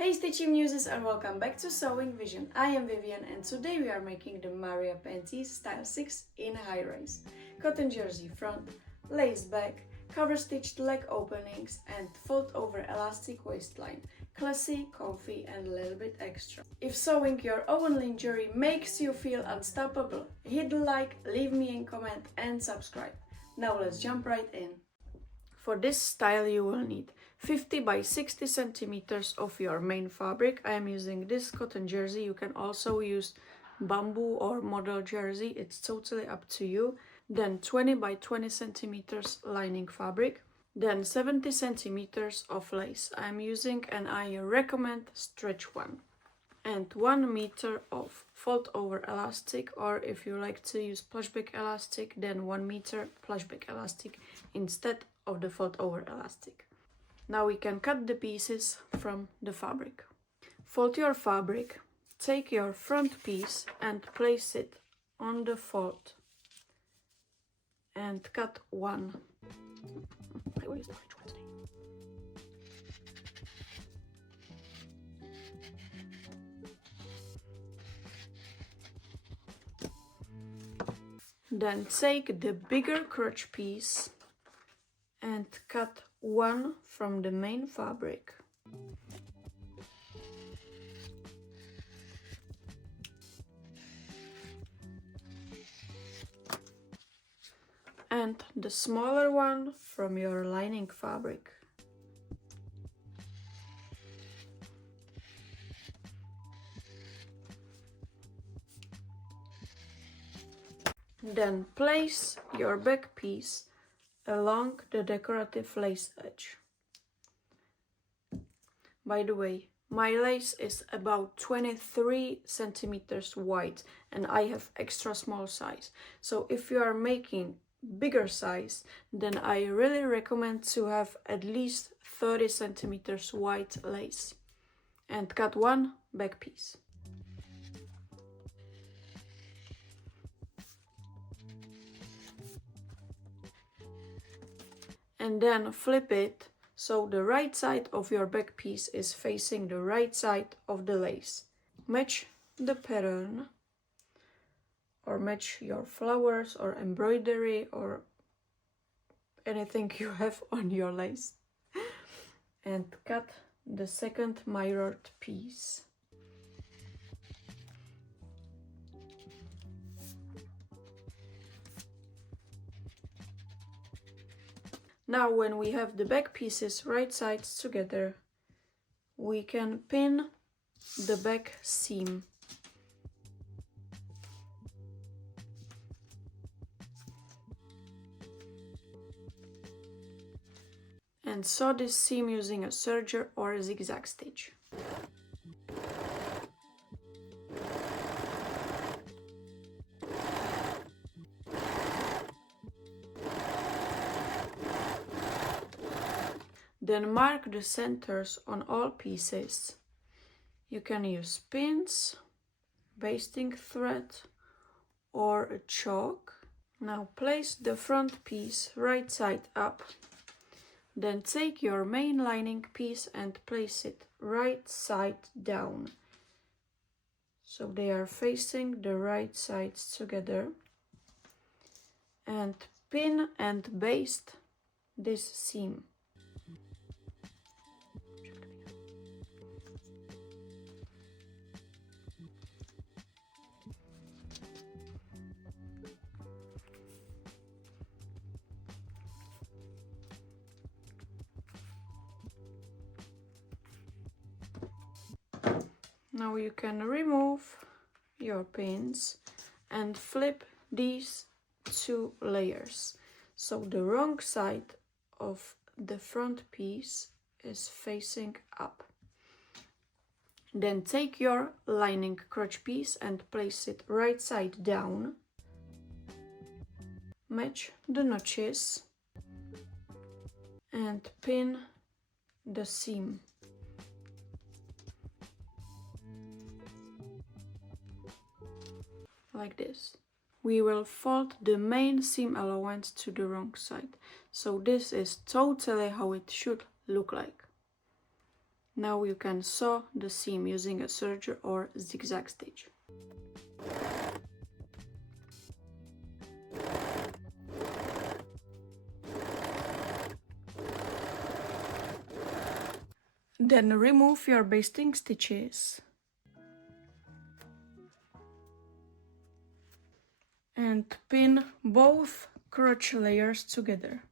Hey Stitching Muses and welcome back to Sewing Vision. I am Vivian and today we are making the MARIA Panties style 6 in high rise. Cotton jersey front, lace back, cover stitched leg openings and fold over elastic waistline. Classy, comfy and a little bit extra. If sewing your own lingerie makes you feel unstoppable, hit the like, leave me a comment and subscribe. Now let's jump right in. For this style you will need 50 by 60 centimeters of your main fabric. I am using this cotton jersey. You can also use bamboo or model jersey. It's totally up to you. Then 20 by 20 centimeters lining fabric. Then 70 centimeters of lace I'm using and I recommend stretch one. And 1 meter of fold over elastic, or if you like to use plushback elastic, then 1 meter plushback elastic instead of the fold over elastic. Now we can cut the pieces from the fabric. Fold your fabric, take your front piece and place it on the fold and cut one. I will use the French one today. Then take the bigger crotch piece and cut one from the main fabric. And the smaller one from your lining fabric. Then place your back piece along the decorative lace edge. By the way, my lace is about 23 centimeters wide and I have extra small size. So if you are making bigger size, then I really recommend to have at least 30 centimeters wide lace. And cut one back piece. And then flip it so the right side of your back piece is facing the right side of the lace. Match the pattern or match your flowers or embroidery or anything you have on your lace. And cut the second mirrored piece. Now when we have the back pieces right sides together, we can pin the back seam. And sew this seam using a serger or a zigzag stitch. Then mark the centers on all pieces. You can use pins, basting thread or a chalk. Now place the front piece right side up. Then take your main lining piece and place it right side down. So they are facing the right sides together. And pin and baste this seam. Now you can remove your pins and flip these two layers. So the wrong side of the front piece is facing up. Then take your lining crotch piece and place it right side down. Match the notches and pin the seam. Like this. We will fold the main seam allowance to the wrong side. So this is totally how it should look like. Now you can sew the seam using a serger or zigzag stitch. Then remove your basting stitches and pin both crotch layers together.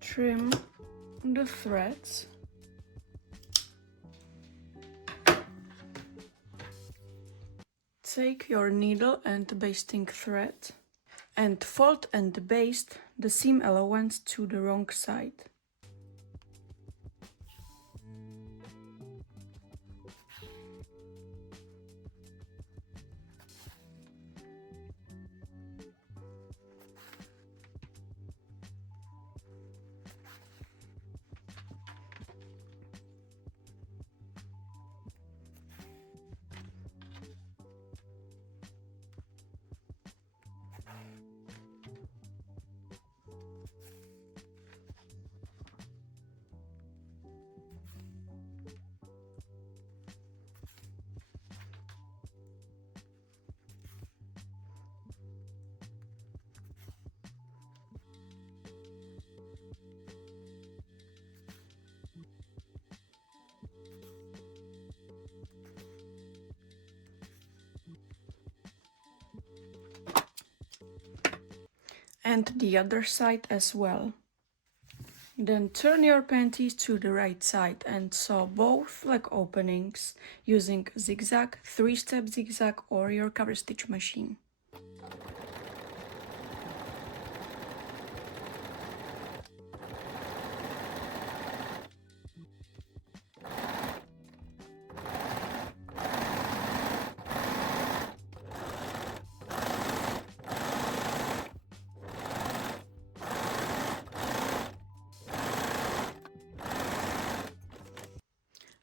Trim the threads. Take your needle and basting thread and fold and baste the seam allowance to the wrong side. And the other side as well. Then turn your panties to the right side and sew both leg openings using zigzag, 3-step zigzag or your cover stitch machine.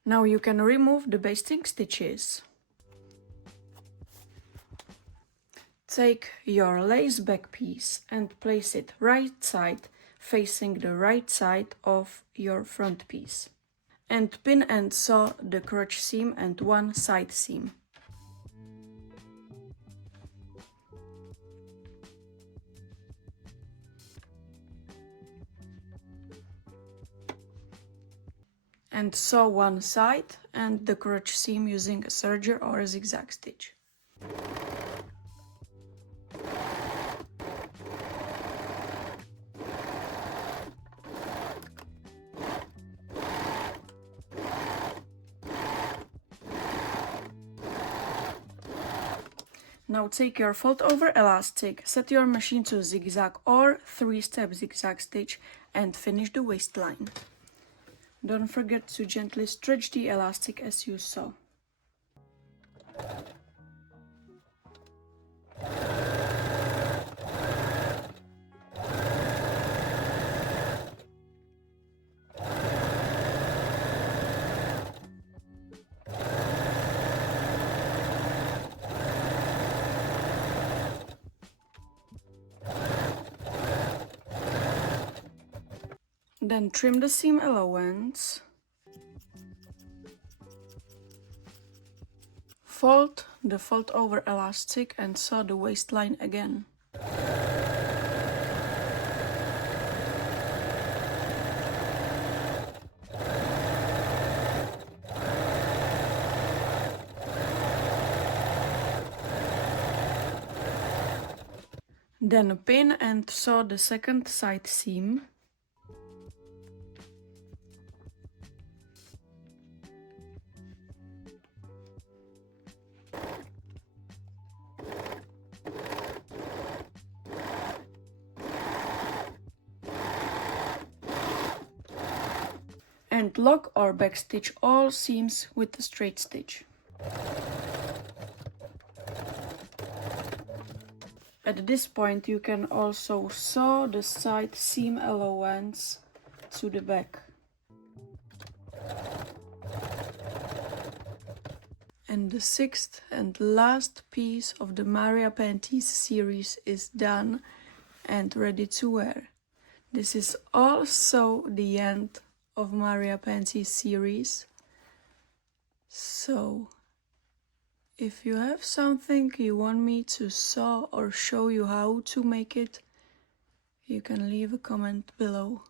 Now you can remove the basting stitches. Take your lace back piece and place it right side facing the right side of your front piece. And pin and sew the crotch seam and one side seam. And sew one side and the crotch seam using a serger or a zigzag stitch. Now take your fold over elastic, set your machine to zigzag or 3-step zigzag stitch and finish the waistline. Don't forget to gently stretch the elastic as you sew. Then trim the seam allowance. Fold the fold over elastic and sew the waistline again. Then pin and sew the second side seam. And lock or backstitch all seams with the straight stitch. At this point you can also sew the side seam allowance to the back. And the sixth and last piece of the Maria Panties series is done and ready to wear. This is also the end of Maria Panties series. So if you have something you want me to sew or show you how to make it, you can leave a comment below.